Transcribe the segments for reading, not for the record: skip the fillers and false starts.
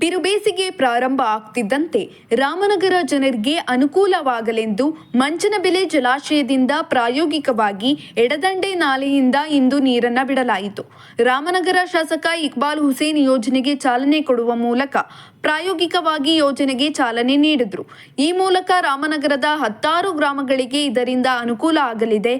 ಬಿರುಬೇಸಿಗೆ ಪ್ರಾರಂಭ ಆಗ್ತಿದ್ದಂತೆ ರಾಮನಗರ ಜನರಿಗೆ ಅನುಕೂಲವಾಗಲೆಂದು ಮಂಚನಬೆಲೆ ಜಲಾಶಯದಿಂದ ಪ್ರಾಯೋಗಿಕವಾಗಿ ಎಡದಂಡೆ ನಾಲೆಯಿಂದ ಇಂದು ನೀರನ್ನು ಬಿಡಲಾಯಿತು. ರಾಮನಗರ ಶಾಸಕ ಇಕ್ಬಾಲ್ ಹುಸೇನ್ ಯೋಜನೆಗೆ ಚಾಲನೆ ಕೊಡುವ ಮೂಲಕ ಪ್ರಾಯೋಗಿಕವಾಗಿ ಯೋಜನೆಗೆ ಚಾಲನೆ ನೀಡಿದರು. ಈ ಮೂಲಕ ರಾಮನಗರದ 10 ಗ್ರಾಮಗಳಿಗೆ ಇದರಿಂದ ಅನುಕೂಲ ಆಗಲಿದೆ.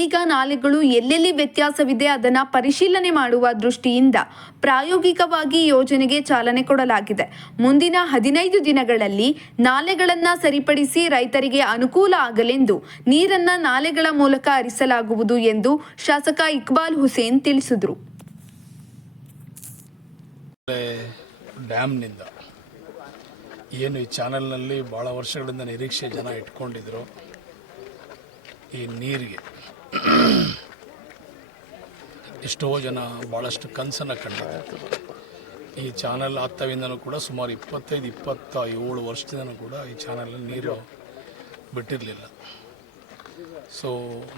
ಈಗ ನಾಲೆಗಳು ಎಲ್ಲೆಲ್ಲಿ ವ್ಯತ್ಯಾಸವಿದೆ ಅದನ್ನು ಪರಿಶೀಲನೆ ಮಾಡುವ ದೃಷ್ಟಿಯಿಂದ ಪ್ರಾಯೋಗಿಕವಾಗಿ ಯೋಜನೆಗೆ ಚಾಲನೆ ಕೊಡಲಾಗಿದೆ. ಮುಂದಿನ 15 ದಿನಗಳಲ್ಲಿ ನಾಲೆಗಳನ್ನು ಸರಿಪಡಿಸಿ ರೈತರಿಗೆ ಅನುಕೂಲ ಆಗಲೆಂದು ನೀರನ್ನು ನಾಲೆಗಳ ಮೂಲಕ ಹರಿಸಲಾಗುವುದು ಎಂದು ಶಾಸಕ ಇಕ್ಬಾಲ್ ಹುಸೇನ್ ತಿಳಿಸಿದರು. ಡ್ಯಾಮ್ನಿಂದ ಏನು ಈ ಚಾನೆಲ್ನಲ್ಲಿ ಭಾಳ ವರ್ಷಗಳಿಂದ ನಿರೀಕ್ಷೆ ಜನ ಇಟ್ಕೊಂಡಿದ್ರು, ಈ ನೀರಿಗೆ ಎಷ್ಟೋ ಜನ ಭಾಳಷ್ಟು ಕನಸನ್ನು ಕಂಡಿದ್ರು. ಈ ಚಾನೆಲ್ ಆಗ್ತಾವಿಂದನೂ ಕೂಡ ಸುಮಾರು 25-27 ವರ್ಷದಿಂದನೂ ಕೂಡ ಈ ಚಾನೆಲಲ್ಲಿ ನೀರು ಬಿಟ್ಟಿರಲಿಲ್ಲ. ಸೊ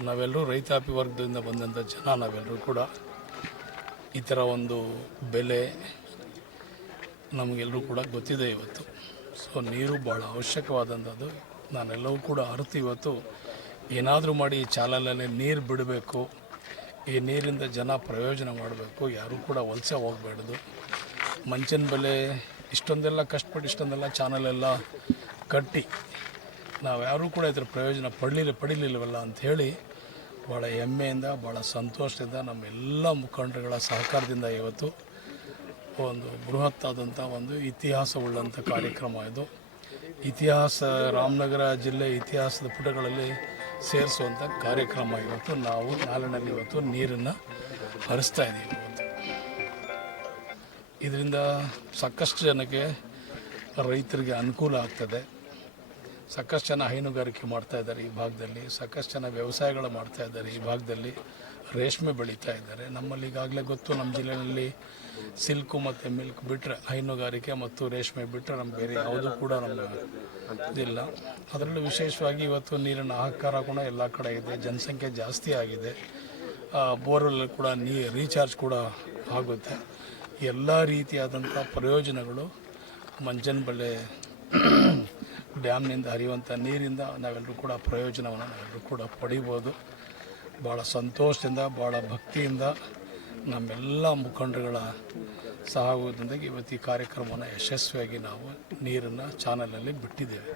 ನಾವೆಲ್ಲರೂ ರೈತಾಪಿ ವರ್ಗದಿಂದ ಬಂದಂಥ ಜನ ನಾವೆಲ್ಲರೂ ಕೂಡ ಈ ಥರ ಒಂದು ಬೆಲೆ ನಮಗೆಲ್ಲರೂ ಕೂಡ ಗೊತ್ತಿದೆ ಇವತ್ತು. ಸೊ ನೀರು ಭಾಳ ಅವಶ್ಯಕವಾದಂಥದ್ದು. ನಾನೆಲ್ಲವೂ ಕೂಡ ಅರ್ಥ ಇವತ್ತು ಏನಾದರೂ ಮಾಡಿ ಈ ಚಾನಲಲ್ಲಿ ನೀರು ಬಿಡಬೇಕು, ಈ ನೀರಿಂದ ಜನ ಪ್ರಯೋಜನ ಮಾಡಬೇಕು, ಯಾರೂ ಕೂಡ ವಲಸೆ ಹೋಗಬೇಡ್ದು. ಮಂಚನಬೆಲೆ ಇಷ್ಟೊಂದೆಲ್ಲ ಕಷ್ಟಪಟ್ಟು ಇಷ್ಟೊಂದೆಲ್ಲ ಚಾನಲೆಲ್ಲ ಕಟ್ಟಿ ನಾವು ಯಾರೂ ಕೂಡ ಇದರ ಪ್ರಯೋಜನ ಪಡೀಲಿಲ್ವಲ್ಲ ಅಂಥೇಳಿ ಭಾಳ ಹೆಮ್ಮೆಯಿಂದ ಭಾಳ ಸಂತೋಷದಿಂದ ನಮ್ಮೆಲ್ಲ ಮುಖಂಡರುಗಳ ಸಹಕಾರದಿಂದ ಇವತ್ತು ಒಂದು ಬೃಹತ್ತಾದಂಥ ಒಂದು ಇತಿಹಾಸವುಳ್ಳಂಥ ಕಾರ್ಯಕ್ರಮ ಇದು. ಇತಿಹಾಸ ರಾಮನಗರ ಜಿಲ್ಲೆ ಇತಿಹಾಸದ ಪುಟಗಳಲ್ಲಿ ಸೇರಿಸುವಂಥ ಕಾರ್ಯಕ್ರಮ ಇವತ್ತು ನಾವು ನಾಲಿನಲ್ಲಿ ಇವತ್ತು ನೀರನ್ನು ಹರಿಸ್ತಾ ಇದ್ದೀವಿ. ಇವತ್ತು ಇದರಿಂದ ಸಾಕಷ್ಟು ಜನಕ್ಕೆ ರೈತರಿಗೆ ಅನುಕೂಲ ಆಗ್ತದೆ. ಸಾಕಷ್ಟು ಜನ ಹೈನುಗಾರಿಕೆ ಮಾಡ್ತಾಯಿದ್ದಾರೆ ಈ ಭಾಗದಲ್ಲಿ, ಸಾಕಷ್ಟು ಜನ ವ್ಯವಸಾಯಗಳು ಮಾಡ್ತಾಯಿದ್ದಾರೆ ಈ ಭಾಗದಲ್ಲಿ, ರೇಷ್ಮೆ ಬೆಳೀತಾ ಇದ್ದಾರೆ. ನಮ್ಮಲ್ಲಿ ಈಗಾಗಲೇ ಗೊತ್ತು, ನಮ್ಮ ಜಿಲ್ಲೆಯಲ್ಲಿ ಸಿಲ್ಕು ಮತ್ತು ಮಿಲ್ಕ್ ಬಿಟ್ಟರೆ ಹೈನುಗಾರಿಕೆ ಮತ್ತು ರೇಷ್ಮೆ ಬಿಟ್ಟರೆ ನಮ್ಮ ಬೇರೆ ಯಾವುದೂ ಕೂಡ ನಮ್ಮ ಇದಿಲ್ಲ. ಅದರಲ್ಲೂ ವಿಶೇಷವಾಗಿ ಇವತ್ತು ನೀರಿನ ಹಾಹಾಕಾರ ಕೂಡ ಎಲ್ಲ ಕಡೆ ಇದೆ, ಜನಸಂಖ್ಯೆ ಜಾಸ್ತಿ ಆಗಿದೆ, ಬೋರ್ವೆಲ್ ಕೂಡ ರೀಚಾರ್ಜ್ ಕೂಡ ಆಗುತ್ತೆ. ಎಲ್ಲ ರೀತಿಯಾದಂಥ ಪ್ರಯೋಜನಗಳು ಮಂಚನಬೆಲೆ ಡ್ಯಾಮ್ನಿಂದ ಹರಿಯುವಂಥ ನೀರಿಂದ ನಾವೆಲ್ಲರೂ ಕೂಡ ಪ್ರಯೋಜನವನ್ನು ನಾವೆಲ್ಲರೂ ಕೂಡ ಪಡಿಬೋದು. ಭಾಳ ಸಂತೋಷದಿಂದ ಭಾಳ ಭಕ್ತಿಯಿಂದ ನಮ್ಮೆಲ್ಲ ಮುಖಂಡರುಗಳ ಸಹಯೋಗದೊಂದಿಗೆ ಇವತ್ತು ಈ ಕಾರ್ಯಕ್ರಮವನ್ನು ಯಶಸ್ವಿಯಾಗಿ ನಾವು ನೀರನ್ನು ಚಾನಲಲ್ಲಿ ಬಿಟ್ಟಿದ್ದೇವೆ.